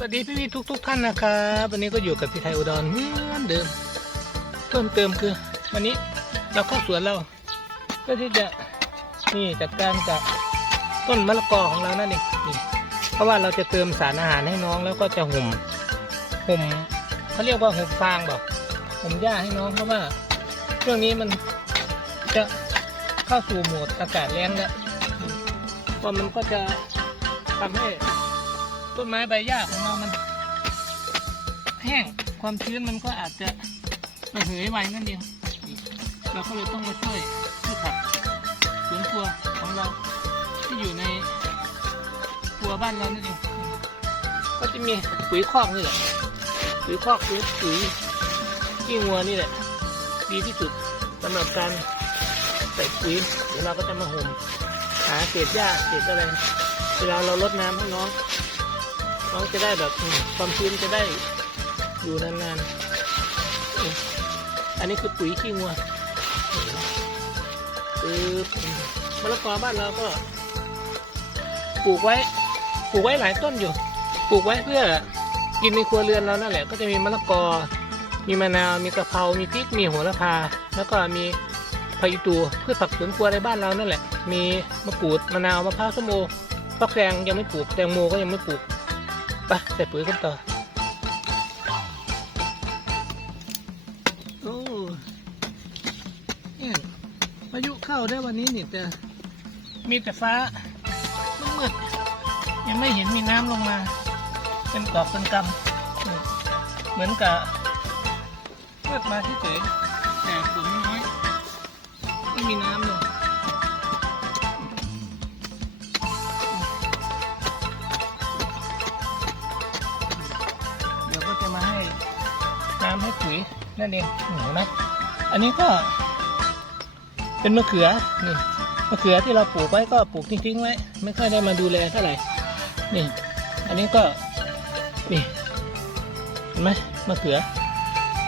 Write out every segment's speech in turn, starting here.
สวัสดีพี่พี่ทุกทุกท่านนะครับวันนี้ก็อยู่กับพี่ไทยอุดรเหมือนเดิมเพิ่มเติมคือ วันนี้เราเข้าสวนเราเพื่อที่จะนี่จัดการกับต้นมะละกอของเรานั่นเองนี่เพราะว่าเราจะเติมสารอาหารให้น้องแล้วก็จะห่มห่มเขาเรียกว่าห่มฟางบอกห่มหญ้าให้น้องเพราะว่าช่วงนี้มันจะเข้าสู่โหมดอากาศแล้งแล้วพอมันก็จะทำให้ ต้นไม้ใบหญ้าของเรามันแห้งความชื้นมันก็อาจจะระเหยไวนั่นเองเราก็เลยต้องมาช่วยพืชผักสวนครัวของเราที่อยู่ในครัวบ้านเรานั่นเองก็จะมีปุ๋ยคอกนี่แหละปุ๋ยคอกปุ๋ยปุ๋ยขี้งัวนี่แหละดีที่สุดสำหรับการใส่ปุ๋ยเดี๋ยวเราก็จะมาห่มหาเศษหญ้าเศษอะไรเวลาเราลดน้ำให้น้อง น้องจะได้แบบความชื้นจะได้อยู่นานๆ อันนี้คือปุ๋ยขี้งัวคือมะละกอบ้านเราก็ปลูกไว้ปลูกไว้หลายต้นอยู่ ปลูกไว้เพื่อกินในครัวเรือนเรานั่นแหละ ก็จะมีมะละกอ มีมะนาว มีกะเพรา มีพริก มีโหระพา แล้วก็มีผักอีตูพืชผักสวนครัวในบ้านเรานั่นแหละ มีมะกรูด มะนาว มะพร้าว ส้มโอฟักแดงยังไม่ปลูก แตงโมก็ยังไม่ปลูก ไปใส่ปุ๋ยกันต่อโอ้เนี่ยพายุเข้าได้วันนี้นี่แต่มีแต่ฟ้ามืดๆยังไม่เห็นมีน้ำลงมา เป็นกอบเป็นกำเหมือนกับเมืดมาที่เฉยแต่ฝนน้อย ไม่มีน้ำเลย นั่นเองเห็นไหมอันนี้ก็ เป็นมะเขือนี่มะเขือที่เราปลูกไว้ก็ปลูกทิ้งๆไว้ ไม่ค่อยได้มาดูแลเท่าไหร่นี่ อันนี้ก็นี่เห็นไหมมะเขือ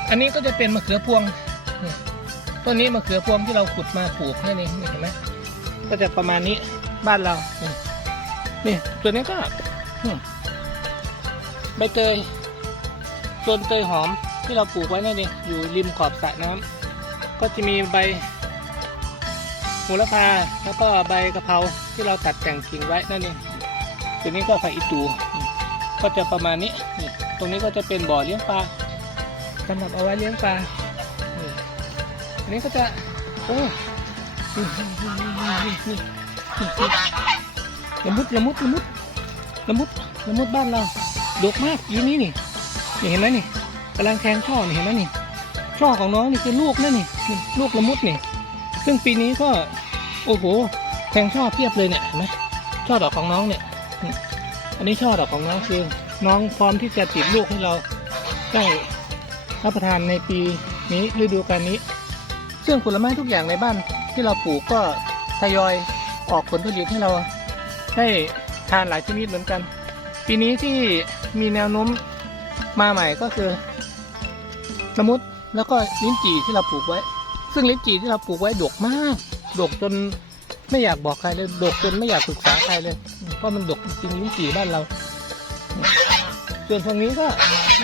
อันนี้ก็จะเป็นมะเขือพวงนี่ต้นนี้มะเขือพวงที่เราขุดมาปลูกนั่นเองเห็นไหมก็จะประมาณนี้บ้านเรานี่นี่ตัวนี้ก็ใบเตยต้นเตยหอม ที่เราปลูกไว้นั่นเองอยู่ริมขอบสระน้ำก็จะมีใบโหระพาแล้วก็ใบกะเพราที่เราตัดแต่งกิ่งไว้นั่นเองตัวนี้ก็ผักอีตูก็จะประมาณนี้ตรงนี้ก็จะเป็นบ่อเลี้ยงปลาสำหรับเอาไว้เลี้ยงปลาอันนี้ก็จะโอ้ละมุดละมุดละมุดละมุดละมุดบ้านเราดกมากยี่นี่นี่เห็นไหมนี่ กำลังแทงช่อนี่เห็นไหมนี่ช่อของน้องนี่คือลูกนั่นนี่ลูกละมุดนี่ ซึ่งปีนี้ก็โอ้โหแทงช่อเพียบเลยเนี่ยเห็นไหมช่อดอกของน้องเนี่ยอันนี้ช่อดอกของน้องคือน้องพร้อมที่จะติดลูกให้เราได้รับประทานในปีนี้ฤดูกาลนี้ ซึ่งผลไม้ทุกอย่างในบ้านที่เราปลูกก็ทยอยออกผลผลิตให้เราได้ทานหลายชนิดเหมือนกัน ปีนี้ที่มีแนวโน้มมาใหม่ก็คือ ละมุดแล้วก็ลิ้นจี่ที่เราปลูกไว้ ซึ่งลิ้นจี่ที่เราปลูกไว้ดกมากดกจนไม่อยากบอกใครเลยดกจนไม่อยากปรึกษาใครเลยเพราะมันดกจริงลิ้นจี่บ้านเราส่วนตรงนี้ก็เ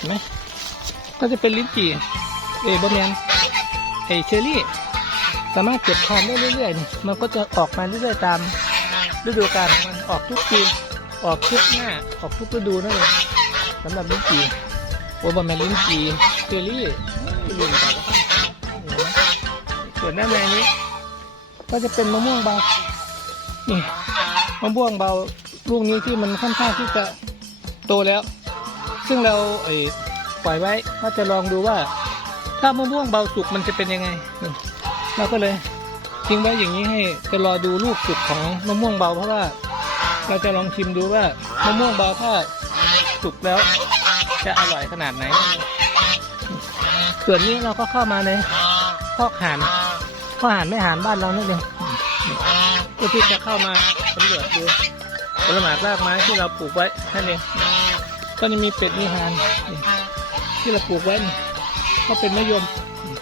ห็นไหมก็จะเป็นลิ้นจี่เออบะแมนเอเชอรี่ สามารถเก็บทานได้เรื่อยๆมันก็จะออกมาเรื่อยๆตามฤดูกาลมันออกทุกปีออกทุกหน้าออกทุกฤดูนั่นเองสำหรับลิ้นจี่ โอบามาลิ้นจีเชอรี่ลืมไปแล้วนไหมส่วนด้านในนี้ ก็จะเป็นมะม่วงเบานี่มะม่วงเบาลูกนี้ที่มันค่อนข้างที่จะโตแล้ว ซึ่งเราเอ่ยปล่อยไว้ก็จะลองดูว่า ถ้ามะม่วงเบาสุกมันจะเป็นยังไงเราก็เลยทิ้งไว้อย่างนี้ให้จะรอดูลูกสุกของมะม่วงเบาเพราะว่า เราจะลองชิมดูว่ามะม่วงเบาถ้าสุกแล้ว จะอร่อยขนาดไหน ส่วนนี้เราก็เข้ามาในพอกหานพอกหานไม่หานบ้านเรานั่นเองเพื่อที่จะเข้ามาสำรวจดูผลไม้รากไม้ที่เราปลูกไว้นั่นเองก็จะมีเป็ดมีหานที่เราปลูกไว้ก็เป็นมะยม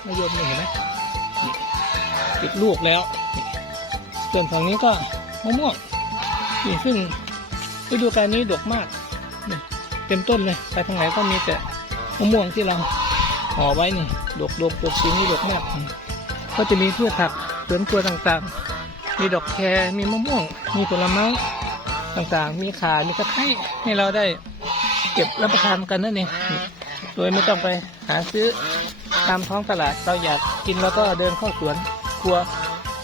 มะยมนี่เห็นไหมติดลูกแล้ว ส่วนฝั่งนี้ก็มะม่วงนี่ซึ่งฤดูกาลนี้ดกมาก เต็มต้นเลยไปทางไหนก็มีแต่มะม่วงที่เราห่อไว้นี่ดกดกดกปีนี้ดกมากก็จะมีพืชผักสวนครัวต่างๆ มีดอกแครมีมะม่วง มีผลไม้ต่างๆ มีขามีตะไคร้ให้เราได้เก็บรับประทานกันนั่นเองโดยไม่ต้องไปหาซื้อตามท้องตลาดเราอยากกินแล้วก็เดินเข้าสวนครัว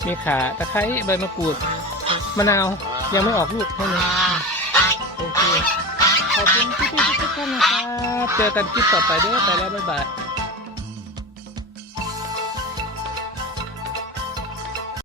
มีขาตะไคร้ใบมะกรูดมะนาวยังไม่ออกลูกแค่นี้น เจอกันคลิปต่อไปเด้อไปแล้วบ๊ายบาย